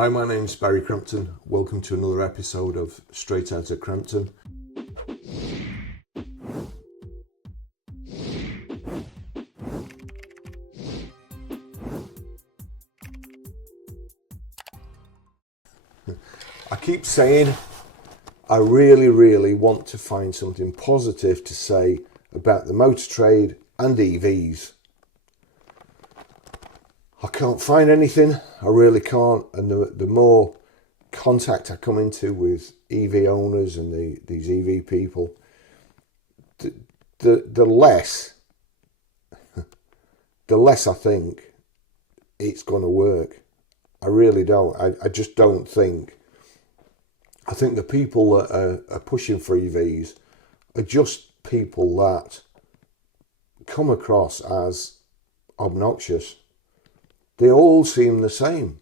Hi, my name's Barrie Crampton. Welcome to another episode of Straight Outta Crampton. I keep saying I really want to find something positive to say about the motor trade and EVs. I can't find anything, I really can't, and the more contact I come into with EV owners and these EV people, the less I think it's going to work. I really don't. I just don't think. I think the people that are pushing for EVs are just people that come across as obnoxious. They all seem the same.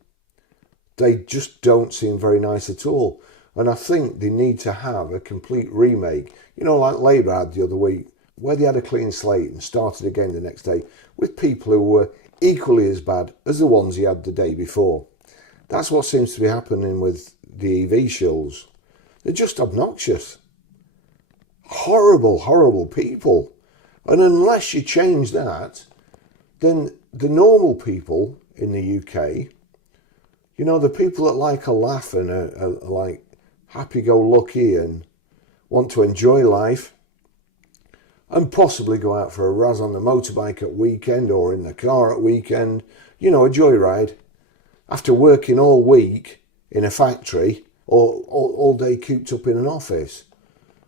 They just don't seem very nice at all. And I think they need to have a complete remake. You know, like Labour had the other week, where they had a clean slate and started again the next day with people who were equally as bad as the ones he had the day before. That's what seems to be happening with the EV shills. They're just obnoxious. Horrible people. And unless you change that, then the normal people in the UK, you know, the people that like a laugh and are like happy-go-lucky and want to enjoy life and possibly go out for a razz on the motorbike at weekend or in the car at weekend, you know, a joyride, after working all week in a factory or all day cooped up in an office.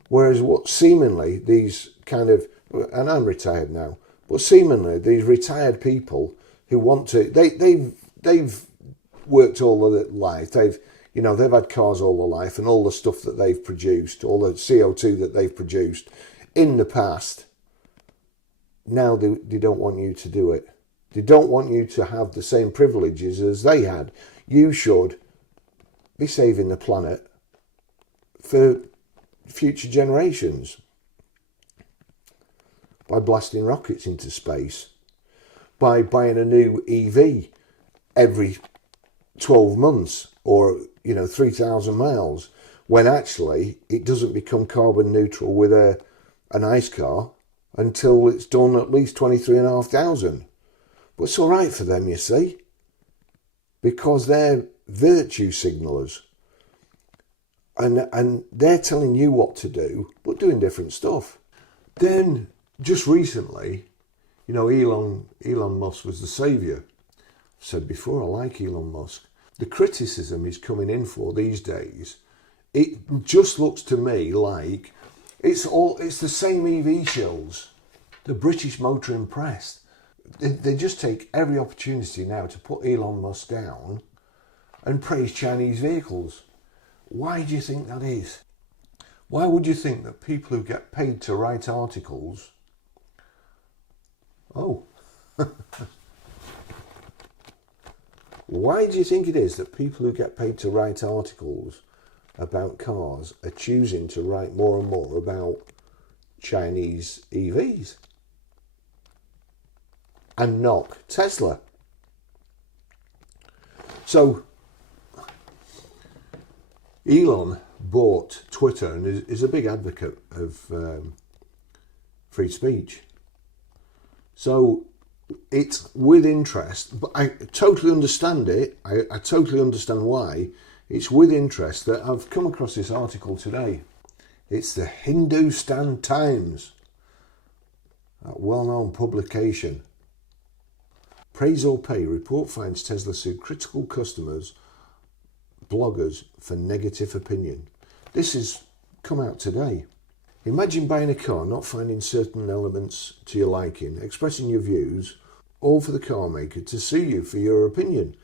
Whereas what seemingly these kind of, and I'm retired now, but seemingly these retired people who want to, they've worked all their life. They've had cars all their life, and all the stuff that they've produced, all the CO2 that they've produced in the past. Now they don't want you to do it. They don't want you to have the same privileges as they had. You should be saving the planet for future generations by blasting rockets into space, by buying a new EV every 12 months or 3,000 miles, when actually it doesn't become carbon neutral with an ICE car until it's done at least 23,500. But it's all right for them, you see, because they're virtue signallers. And they're telling you what to do, but doing different stuff. Then, just recently, Elon Musk was the saviour. I've said before, I like Elon Musk. The criticism he's coming in for these days, it just looks to me like it's the same EV shills, the British motoring press. They just take every opportunity now to put Elon Musk down and praise Chinese vehicles. Why do you think that is? Why would you think that people who get paid to write articles... Why do you think it is that people who get paid to write articles about cars are choosing to write more and more about Chinese EVs and knock Tesla? So Elon bought Twitter and is a big advocate of free speech. So it's with interest, but I totally understand it. I totally understand why. It's with interest that I've come across this article today. It's the Hindustan Times, a well-known publication. Praise or pay, report finds Tesla sued critical customers, bloggers for negative opinion. This has come out today. Imagine buying a car, not finding certain elements to your liking, expressing your views, all for the car maker to sue you for your opinion.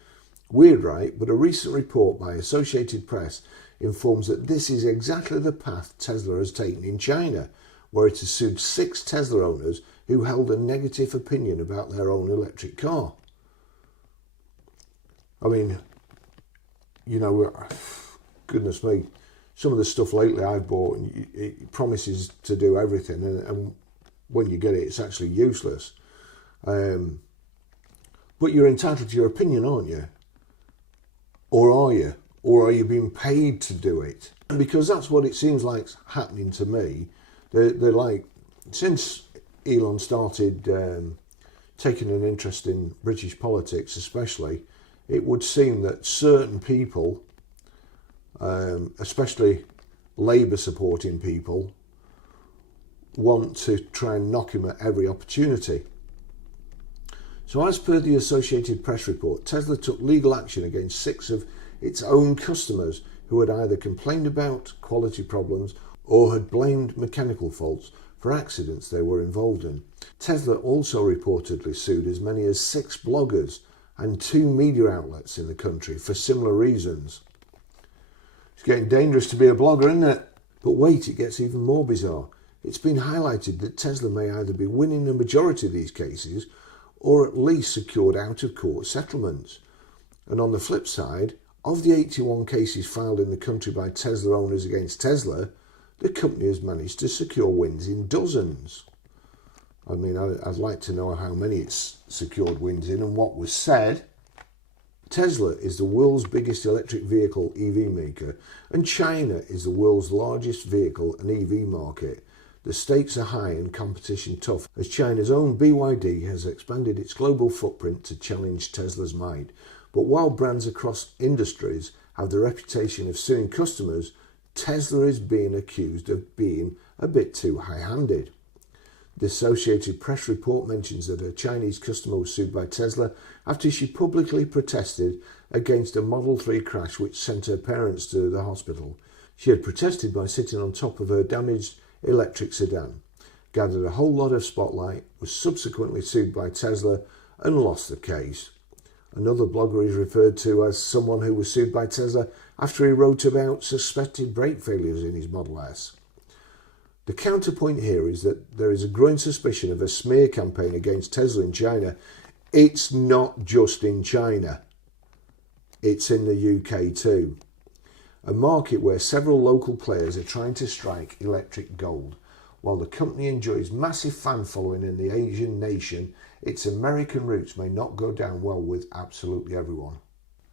Weird, right? But a recent report by Associated Press informs that this is exactly the path Tesla has taken in China, where it has sued 6 Tesla owners who held a negative opinion about their own electric car. I mean, goodness me, some of the stuff lately I've bought, and it promises to do everything, and when you get it, it's actually useless. But you're entitled to your opinion, aren't you? Or are you? Or are you being paid to do it? Because that's what it seems like happening to me. They're like, since Elon started taking an interest in British politics especially, it would seem that certain people, especially Labour supporting people, want to try and knock him at every opportunity. So as per the Associated Press report, Tesla took legal action against 6 of its own customers who had either complained about quality problems or had blamed mechanical faults for accidents they were involved in. Tesla also reportedly sued as many as 6 bloggers and 2 media outlets in the country for similar reasons. It's getting dangerous to be a blogger, isn't it? But wait, it gets even more bizarre. It's been highlighted that Tesla may either be winning the majority of these cases or at least secured out-of-court settlements. And on the flip side, of the 81 cases filed in the country by Tesla owners against Tesla, the company has managed to secure wins in dozens. I mean, I'd like to know how many it's secured wins in and what was said. Tesla is the world's biggest electric vehicle EV maker, and China is the world's largest vehicle and EV market. The stakes are high and competition tough, as China's own BYD has expanded its global footprint to challenge Tesla's might. But while brands across industries have the reputation of suing customers, Tesla is being accused of being a bit too high-handed. The Associated Press report mentions that a Chinese customer was sued by Tesla after she publicly protested against a Model 3 crash which sent her parents to the hospital. She had protested by sitting on top of her damaged electric sedan, gathered a whole lot of spotlight, was subsequently sued by Tesla and lost the case. Another blogger is referred to as someone who was sued by Tesla after he wrote about suspected brake failures in his Model S. The counterpoint here is that there is a growing suspicion of a smear campaign against Tesla in China. It's not just in China, it's in the UK too. A market where several local players are trying to strike electric gold. While the company enjoys massive fan following in the Asian nation, its American roots may not go down well with absolutely everyone.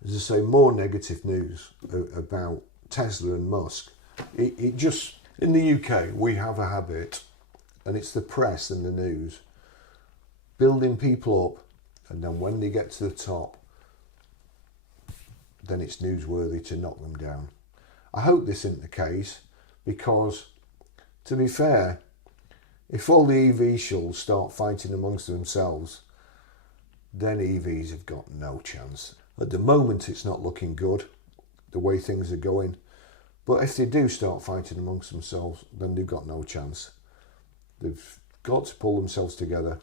As I say, more negative news about Tesla and Musk. It just, in the UK, we have a habit, and it's the press and the news, building people up, and then when they get to the top, then it's newsworthy to knock them down. I hope this isn't the case, because, to be fair, if all the EV shulls start fighting amongst themselves, then EVs have got no chance. At the moment, it's not looking good, the way things are going. But if they do start fighting amongst themselves, then they've got no chance. They've got to pull themselves together,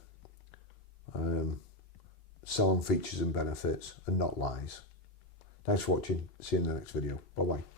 sell on features and benefits and not lies. Thanks for watching. See you in the next video. Bye bye.